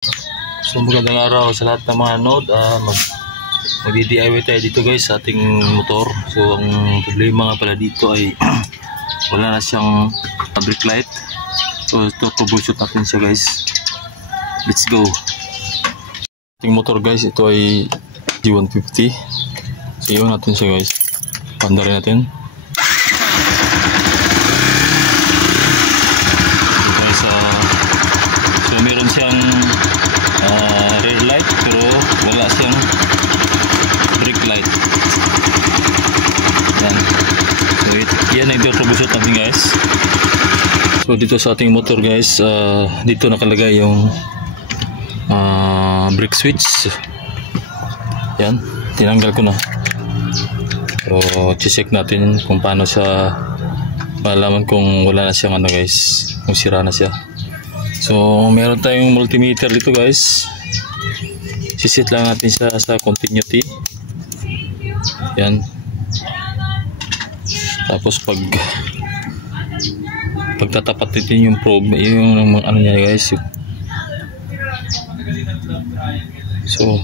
So magandang araw sa lahat ng mga nod. Mag-DIY tayo dito guys sa ating motor. So ang problema nga pala dito ay wala na siyang brake light. So ito, troubleshoot natin siya guys. Let's go. Ating motor guys, ito ay G150. So iwan natin siya guys. Pandarin natin. So guys, so meron siyang rear light pero wala siyang brake light. Yan. So yan ang troubleshoot natin guys. So dito sa ating motor guys, dito nakalagay yung brake switch. Yan, tinanggal ko na. So check natin kung paano siya malaman kung wala na siyang guys, kung sira na siya. So meron tayong multimeter dito guys. Sisit lang natin siya sa continuity. Yan. Tapos pagtatapat natin yung probe, yung niya guys. So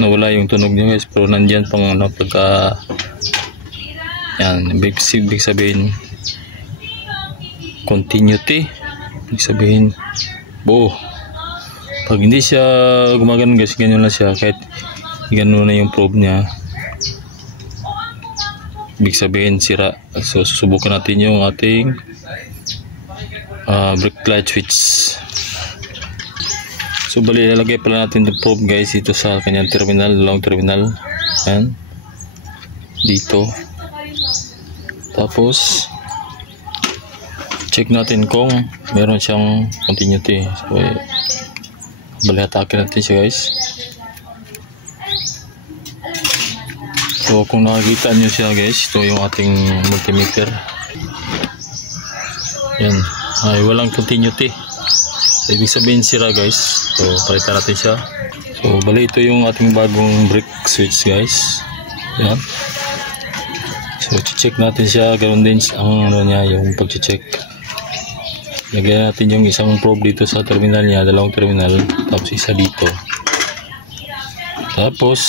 nawala yung tunog niya guys, pero nandyan pang pagka yan, big sabihin continuity, big sabihin pag hindi siya gumagano guys, ganyan lang siya, kahit gano'n na yung probe niya, big sabihin sira. So susubukan natin yung ating brake light switch. So bali ilalagay pala natin yung probe guys dito sa kanyang terminal, long terminal. Yan. Dito. Tapos check natin kung meron siyang continuity. So bali atake natin siya guys. So kung nakikita nyo siya guys, ito yung ating multimeter. Yan. Ay walang continuity. Ibig sabihin sira guys. So palitan natin siya. So bali ito yung ating bagong brake switch guys. Yan. So check natin siya. Ganoon din ang niya, yung pag-check. Lagyan natin yung isang probe dito sa terminal niya, dalawang terminal, tapos isa dito. Tapos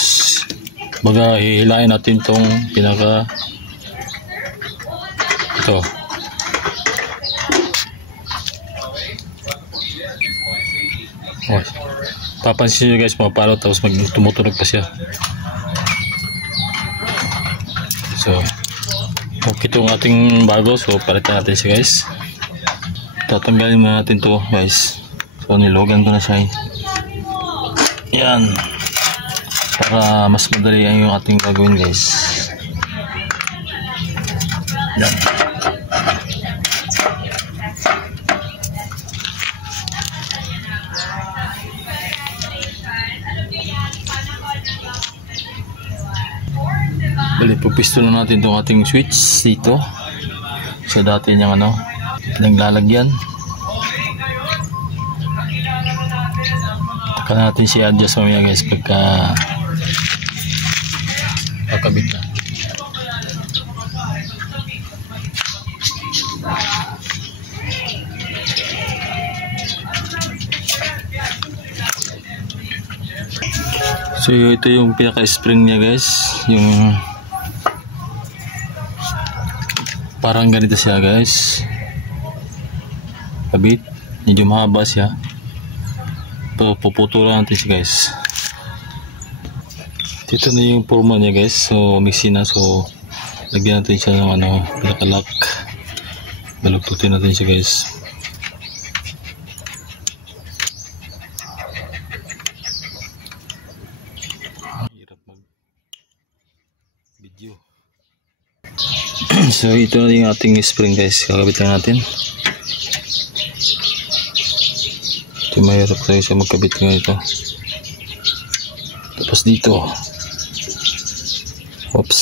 baga hihilain natin tong pinaka ito. Oh, papansin nyo guys, mapalo tapos tumutunog pa siya. So okay itong ating bago. So palitan natin siya guys. Tatanggalin muna natin to guys. So nilogan ko na siya. Yan, para mas madali yung ating gagawin guys. Yan. Bali, pupisto na natin itong ating switch dito sa dati niyang naglalagyan. Taka natin siya adjust mamaya guys pagka kakabit na. So ito yung pinaka-spring niya guys, yung parang ganito siya guys, kabit, medyo mahaba siya. So puputulan natin siya guys. Dito na yung forma niya guys. So mixin na, so lagyan natin siya ng pinaka-lock. Balugtutin natin siya guys. Hirap mag-video. So ito na yung ating spring guys, kakabit lang natin. Ito mahirap tayo siya magkabit nga ito. Tapos dito, oops,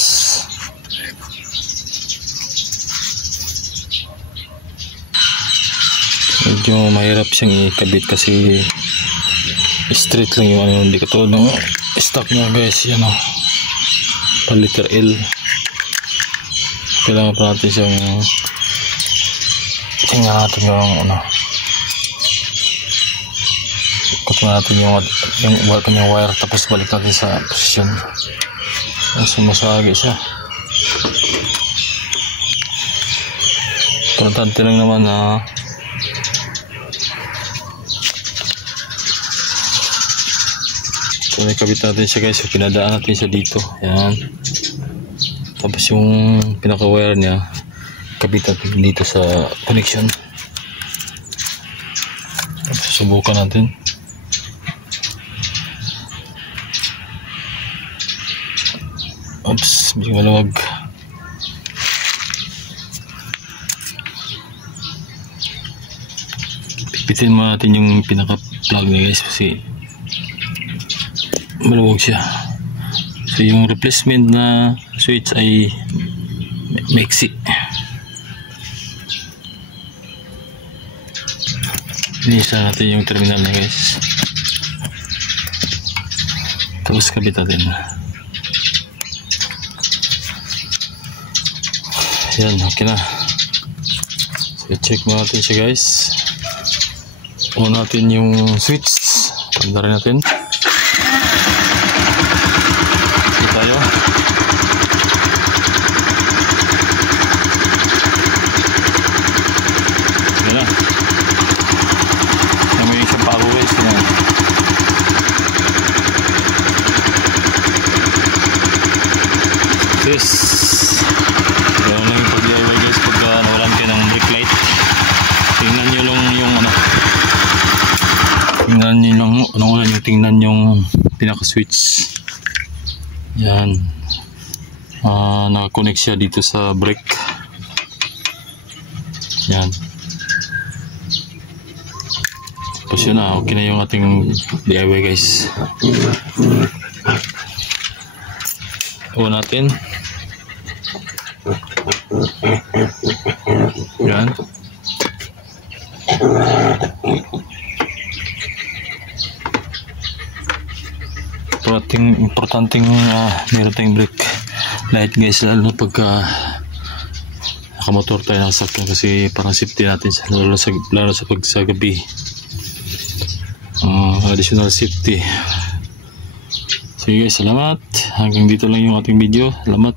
medyo mahirap siyang ikabit kasi straight lang yung hindi katulad ng stock niya guys. Yan pa letter L. Kailangan pa natin siyang tingnan natin yung ikot natin yung kanyang wire, tapos balik natin sa posisyon. Sumasagi siya. Importante lang naman na so ikabit natin siya guys. So, pinadaan natin siya dito. Yan. Tapos yung pinaka wire niya kabit natin dito sa connection. Tapos subukan natin. Oops, medyo maluwag. Pipitin mo natin yung pinaka plug niya guys kasi maluwag siya. So yung replacement na switch ay maiksi. Inisa natin yung terminal niya guys. Tapos kabit natin. Yan, okay na. So check mo natin siya guys. On natin yung switch. Pandarin natin. Okay tayo. Yan na. May isang pago guys. Yan. Yes. Yan lang yung pag-DIY guys pagka nawalan kayo ng brake light. Tingnan nyo lang yung ano. Tingnan nyo lang tingnan yung pinaka-switch. Yan. Naka-connect siya dito sa brake. Yan. Tapos yun na. Okay na yung ating DIY guys. On natin. Yan. Importanteng meron tayong brake light guys, lalo pagka nakamotor tayo nakasakyan kasi parang safety natin lalo sa pag sa gabi. Additional safety. Sige guys, salamat. Hanggang dito lang yung ating video. Salamat.